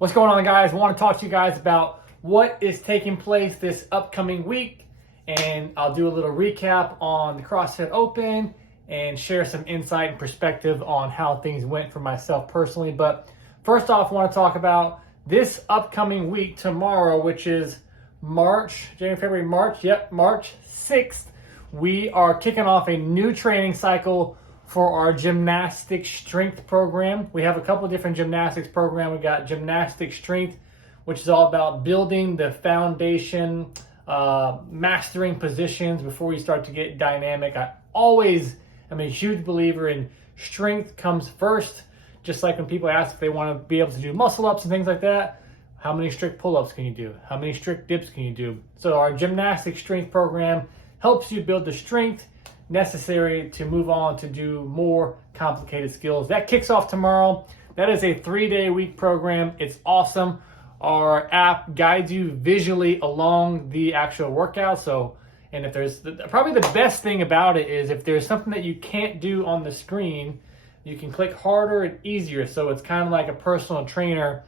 What's going on, guys? I want to talk to you guys about what is taking place this upcoming week, and I'll do a little recap on the CrossFit Open and share some insight and perspective on how things went for myself personally. But first off, I want to talk about this upcoming week tomorrow, which is March 6th. We are kicking off a new training cycle for our Gymnastics Strength program. We have a couple of different gymnastics programs. We got Gymnastics Strength, which is all about building the foundation, mastering positions before you start to get dynamic. I always am a huge believer in strength comes first. Just like when people ask if they want to be able to do muscle ups and things like that, how many strict pull-ups can you do? How many strict dips can you do? So our Gymnastics Strength program helps you build the strength necessary to move on to do more complicated skills. That kicks off tomorrow. That is a 3-day week program. It's awesome. Our app guides you visually along the actual workout. And if there's probably the best thing about it is if there's something that you can't do on the screen, you can click harder and easier. So it's kind of like a personal trainer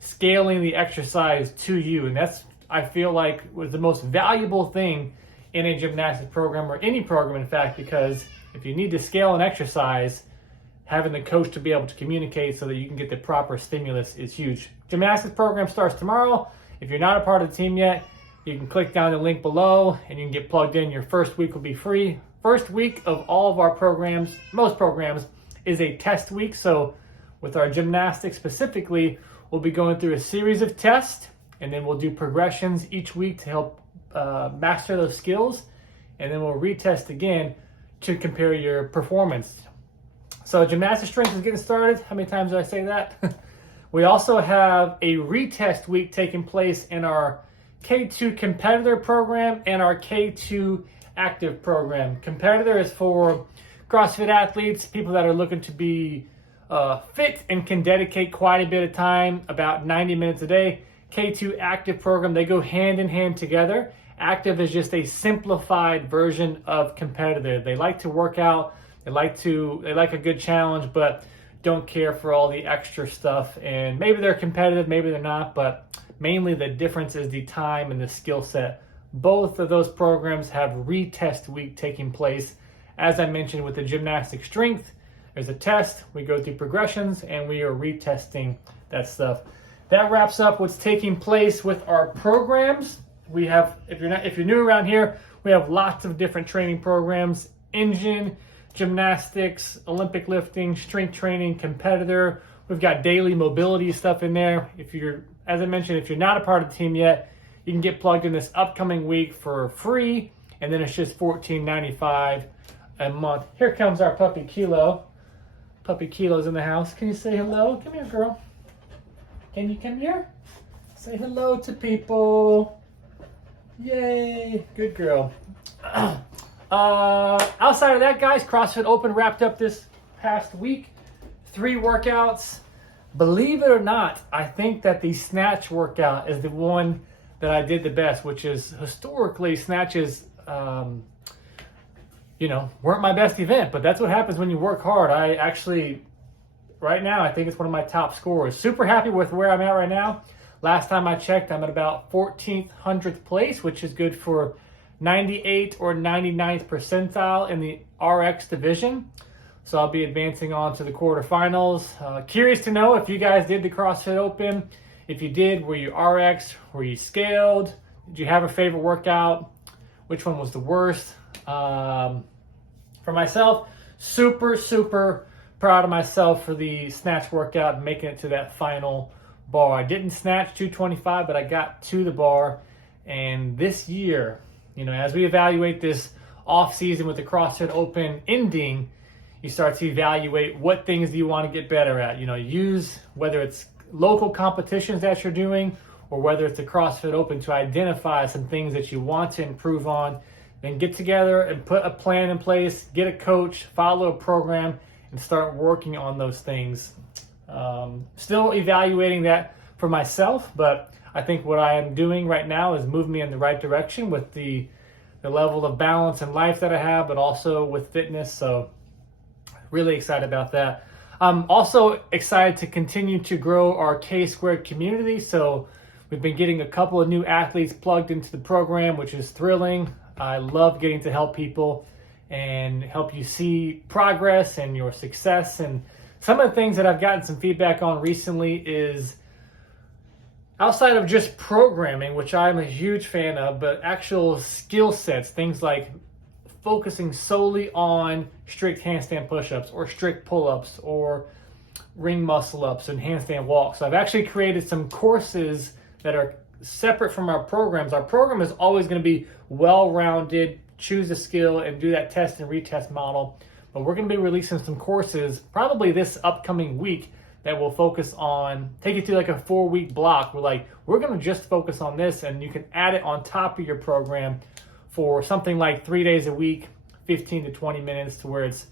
scaling the exercise to you. And that's, I feel like, was the most valuable thing in a gymnastics program, or any program, in fact, because if you need to scale an exercise, having the coach to be able to communicate so that you can get the proper stimulus is huge. Gymnastics program starts tomorrow. If you're not a part of the team yet, you can click down the link below and you can get plugged in. Your first week will be free. First week of all of our programs, most programs, is a test week. So with our gymnastics specifically, we'll be going through a series of tests, and then we'll do progressions each week to help master those skills, and then we'll retest again to compare your performance. So Gymnastics Strength is getting started. How many times did I say that? We also have a retest week taking place in our K2 competitor program and our K2 active program. Competitor is for CrossFit athletes, people that are looking to be fit and can dedicate quite a bit of time, about 90 minutes a day. K2 active program, they go hand in hand together. Active is just a simplified version of competitor. They like to work out, they like a good challenge, but don't care for all the extra stuff. And maybe they're competitive, maybe they're not, but mainly the difference is the time and the skill set. Both of those programs have retest week taking place. As I mentioned with the Gymnastic Strength, there's a test, we go through progressions, and we are retesting that stuff. That wraps up what's taking place with our programs. We have, if you're new around here, we have lots of different training programs: engine, gymnastics, Olympic lifting, strength training, competitor. We've got daily mobility stuff in there. As I mentioned, if you're not a part of the team yet, you can get plugged in this upcoming week for free, and then it's just $14.95 a month. Here comes our puppy Kilo. Puppy Kilo's in the house. Can you say hello? Come here, girl. Can you come here? Say hello to people. Yay, good girl. Outside of that, guys, CrossFit Open wrapped up this past week. 3 workouts. Believe it or not, I think that the snatch workout is the one that I did the best, which is historically snatches, weren't my best event, but that's what happens when you work hard. I actually, right now, I think it's one of my top scorers. Super happy with where I'm at right now. Last time I checked, I'm at about 1,400th place, which is good for 98th or 99th percentile in the RX division. So I'll be advancing on to the quarterfinals. Curious to know if you guys did the CrossFit Open. If you did, were you RX? Were you scaled? Did you have a favorite workout? Which one was the worst? For myself, super, super proud of myself for the snatch workout and making it to that final bar. I didn't snatch 225, but I got to the bar. And this year, as we evaluate this off season with the CrossFit Open ending, you start to evaluate what things do you want to get better at. Use whether it's local competitions that you're doing or whether it's the CrossFit Open to identify some things that you want to improve on. Then get together and put a plan in place, get a coach, follow a program, and start working on those things. Still evaluating that for myself, but I think what I am doing right now is moving me in the right direction with the level of balance in life that I have, but also with fitness. So really excited about that. I'm also excited to continue to grow our K Squared community. So we've been getting a couple of new athletes plugged into the program, which is thrilling. I love getting to help people and help you see progress and your success. And some of the things that I've gotten some feedback on recently is outside of just programming, which I'm a huge fan of, but actual skill sets, things like focusing solely on strict handstand push-ups or strict pull-ups or ring muscle ups and handstand walks. So I've actually created some courses that are separate from our programs. Our program is always going to be well-rounded, choose a skill and do that test and retest model. But we're going to be releasing some courses probably this upcoming week that will focus on, take you through like a 4-week block. We're going to just focus on this, and you can add it on top of your program for something like 3 days a week, 15 to 20 minutes, to where it's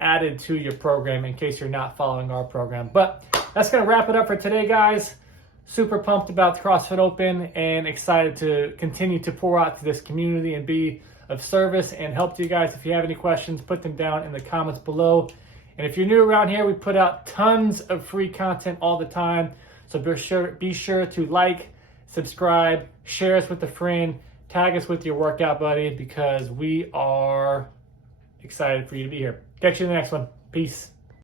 added to your program in case you're not following our program. But that's going to wrap it up for today, guys. Super pumped about the CrossFit Open and excited to continue to pour out to this community and be of service and help to you guys. If you have any questions, put them down in the comments below. And if you're new around here, we put out tons of free content all the time. So be sure to like, subscribe, share us with a friend, tag us with your workout buddy, because we are excited for you to be here. Catch you in the next one. Peace.